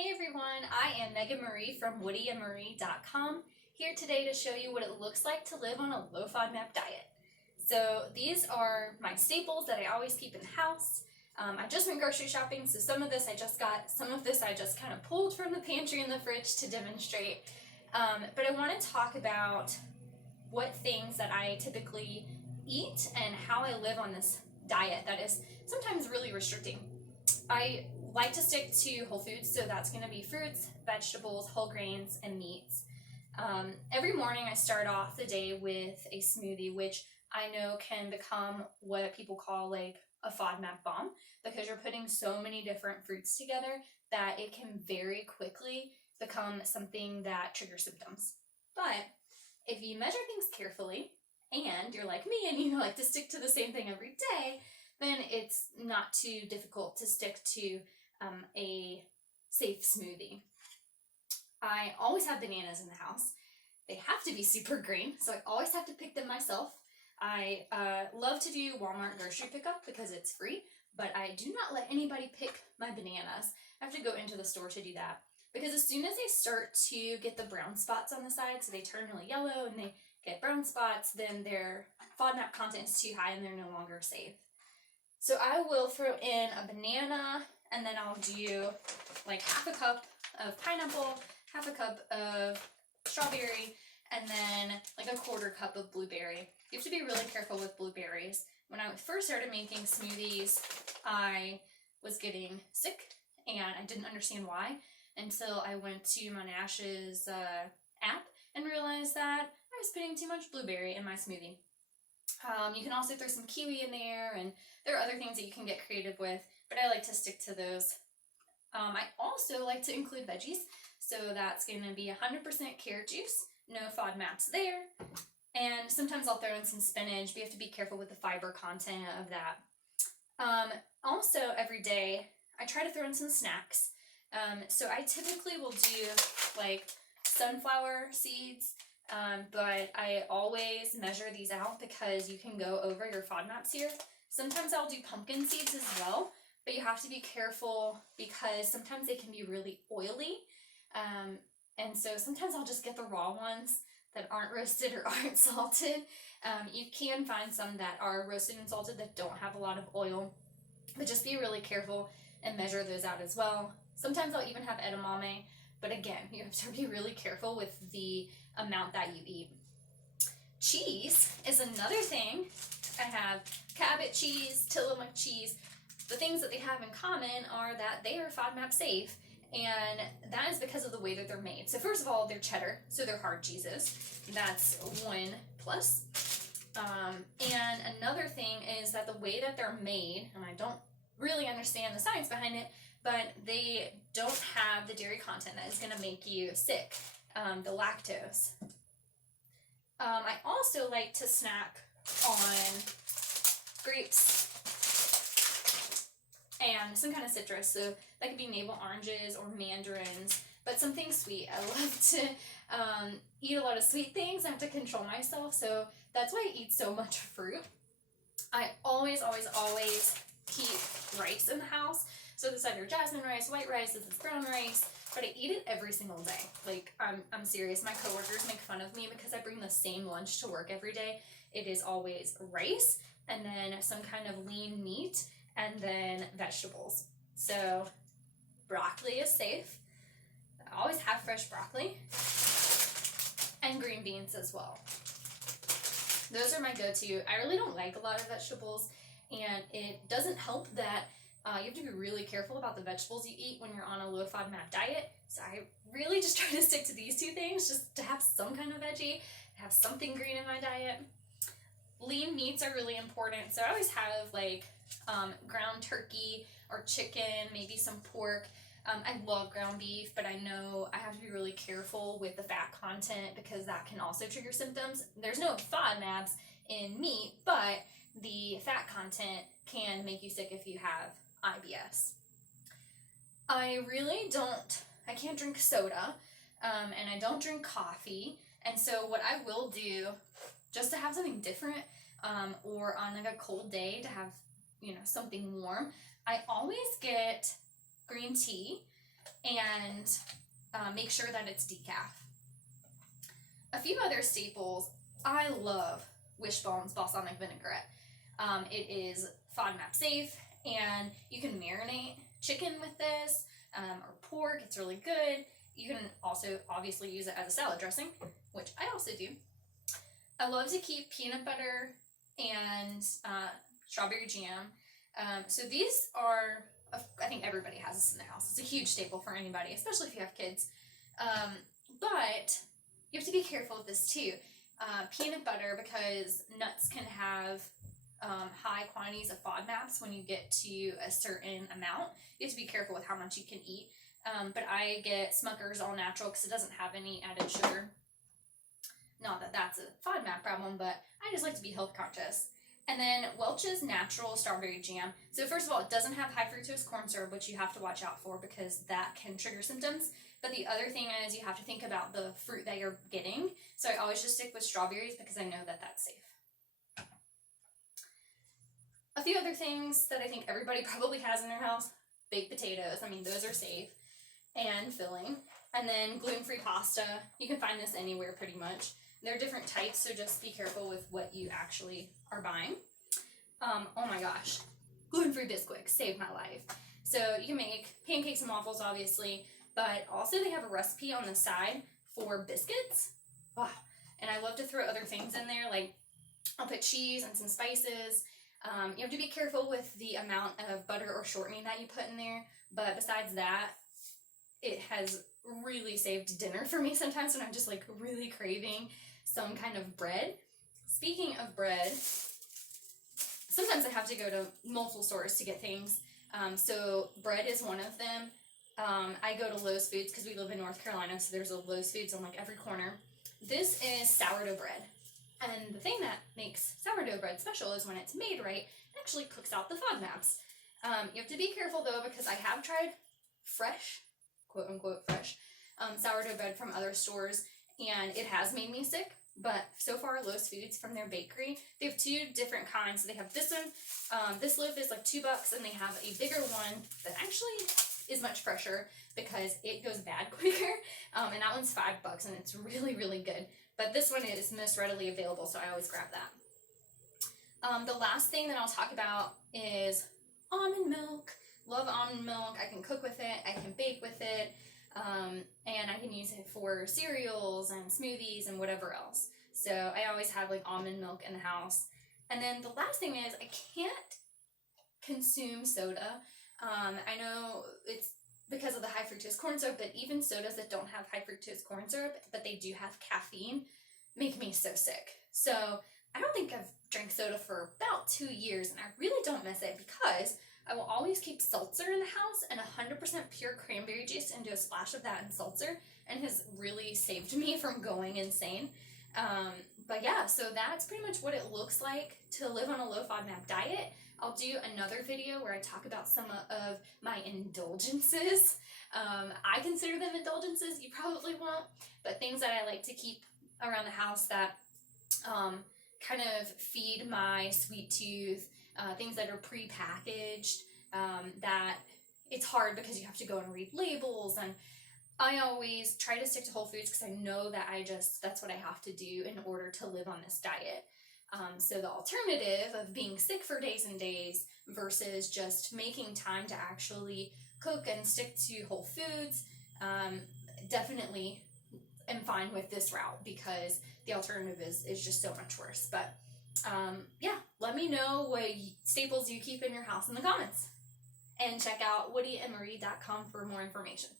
Hey everyone, I am Megan Marie from woodyandmarie.com, here today to show you what it looks like to live on a low FODMAP diet. So these are my staples that I always keep in the house. I just went grocery shopping, so some of this I just got, some of this I just kind of pulled from the pantry and the fridge to demonstrate. But I want to talk about what things that I typically eat and how I live on this diet that is sometimes really restricting. I like to stick to whole foods, so that's going to be fruits, vegetables, whole grains, and meats. Every morning I start off the day with a smoothie, which I know can become what people call like a FODMAP bomb, because you're putting so many different fruits together that it can very quickly become something that triggers symptoms. But if you measure things carefully, and you're like me and you like to stick to the same thing every day, then it's not too difficult to stick to a safe smoothie. I always have bananas in the house. They have to be super green, so I always have to pick them myself. I love to do Walmart grocery pickup because it's free, but I do not let anybody pick my bananas. I have to go into the store to do that, because as soon as they start to get the brown spots on the side, so they turn really yellow and they get brown spots, then their FODMAP content is too high and they're no longer safe. So I will throw in a banana, and then I'll do like half a cup of pineapple, half a cup of strawberry, and then like a quarter cup of blueberry. You have to be really careful with blueberries. When I first started making smoothies, I was getting sick, and I didn't understand why until I went to Monash's app and realized that I was putting too much blueberry in my smoothie. You can also throw some kiwi in there, and there are other things that you can get creative with, but I like to stick to those. I also like to include veggies, so that's going to be 100% carrot juice, no FODMAPs there, and sometimes I'll throw in some spinach, but you have to be careful with the fiber content of that. Also, every day, I try to throw in some snacks. So I typically will do like sunflower seeds, but I always measure these out because you can go over your FODMAPs here. Sometimes I'll do pumpkin seeds as well, but you have to be careful because sometimes they can be really oily. And so sometimes I'll just get the raw ones that aren't roasted or aren't salted. You can find some that are roasted and salted that don't have a lot of oil, but just be really careful and measure those out as well. Sometimes I'll even have edamame, but again, you have to be really careful with the amount that you eat. Cheese is another thing. I have Cabot cheese, Tillamook cheese. The things that they have in common are that they are FODMAP safe, and that is because of the way that they're made. So first of all, they're cheddar, so they're hard cheeses. That's one plus. And another thing is that the way that they're made, and I don't really understand the science behind it, but they don't have the dairy content that is going to make you sick, the lactose. I also like to snack on grapes and some kind of citrus, so that could be navel oranges or mandarins, but something sweet. I love to eat a lot of sweet things. I have to control myself, so that's why I eat so much fruit. I always keep rice in the house. So this is either jasmine rice, white rice, this is brown rice, but I eat it every single day. Like, I'm serious. My coworkers make fun of me because I bring the same lunch to work every day. It is always rice, and then some kind of lean meat, and then vegetables. So broccoli is safe. I always have fresh broccoli, and green beans as well. Those are my go-to. I really don't like a lot of vegetables, and it doesn't help that you have to be really careful about the vegetables you eat when you're on a low FODMAP diet. So I really just try to stick to these two things, just to have some kind of veggie, have something green in my diet. Lean meats are really important. So I always have like ground turkey or chicken, maybe some pork. I love ground beef, but I know I have to be really careful with the fat content because that can also trigger symptoms. There's no FODMAPs in meat, but the fat content can make you sick if you have IBS. I can't drink soda, and I don't drink coffee, and so what I will do, just to have something different, or on like a cold day to have, something warm, I always get green tea and make sure that it's decaf. A few other staples. I love Wishbone's balsamic vinaigrette. It is FODMAP safe, and you can marinate chicken with this, or pork. It's really good. You can also obviously use it as a salad dressing, which I also do. I love to keep peanut butter and strawberry jam. So these are, I think everybody has this in their house. It's a huge staple for anybody, especially if you have kids. But you have to be careful with this too. Peanut butter, because nuts can have high quantities of FODMAPs when you get to a certain amount. You have to be careful with how much you can eat. But I get Smucker's All Natural because it doesn't have any added sugar. Not that that's a FODMAP problem, but I just like to be health conscious. And then Welch's Natural Strawberry Jam. So first of all, it doesn't have high fructose corn syrup, which you have to watch out for because that can trigger symptoms. But the other thing is you have to think about the fruit that you're getting. So I always just stick with strawberries because I know that that's safe. A few other things that I think everybody probably has in their house. Baked potatoes. I mean, those are safe and filling. And then gluten-free pasta. You can find this anywhere pretty much. There are different types, so just be careful with what you actually are buying. Oh my gosh. Gluten-free Bisquick saved my life. So you can make pancakes and waffles, obviously, but also they have a recipe on the side for biscuits. Wow. And I love to throw other things in there, like I'll put cheese and some spices. You have to be careful with the amount of butter or shortening that you put in there, but besides that, it has really saved dinner for me sometimes when I'm just like really craving some kind of bread. Speaking of bread, sometimes I have to go to multiple stores to get things. So bread is one of them. I go to Lowe's Foods because we live in North Carolina, so there's a Lowe's Foods on like every corner. This is sourdough bread. And the thing that makes sourdough bread special is when it's made right, it actually cooks out the FODMAPs. You have to be careful though, because I have tried fresh, quote unquote fresh, sourdough bread from other stores, and it has made me sick. But so far, Lowe's Foods from their bakery, they have two different kinds. So they have this one, this loaf is like $2, and they have a bigger one that actually is much fresher because it goes bad quicker. And that one's $5, and it's really, really good. But this one is most readily available, so I always grab that. The last thing that I'll talk about is almond milk. Love almond milk. I can cook with it. I can bake with it. And I can use it for cereals and smoothies and whatever else. So I always have like almond milk in the house. And then the last thing is I can't consume soda. I know it's because of the high fructose corn syrup, but even sodas that don't have high fructose corn syrup, but they do have caffeine, make me so sick. So I don't think I've drank soda for about 2 years, and I really don't miss it because I will always keep seltzer in the house and 100% pure cranberry juice and do a splash of that in seltzer, and has really saved me from going insane. But yeah, so that's pretty much what it looks like to live on a low FODMAP diet. I'll do another video where I talk about some of my indulgences. I consider them indulgences, you probably won't, but things that I like to keep around the house that kind of feed my sweet tooth, things that are pre-packaged, that it's hard because you have to go and read labels, and I always try to stick to whole foods because I know that that's what I have to do in order to live on this diet. So the alternative of being sick for days and days versus just making time to actually cook and stick to whole foods, definitely am fine with this route because the alternative is just so much worse. But yeah, let me know what staples you keep in your house in the comments. And check out woodyandmarie.com for more information.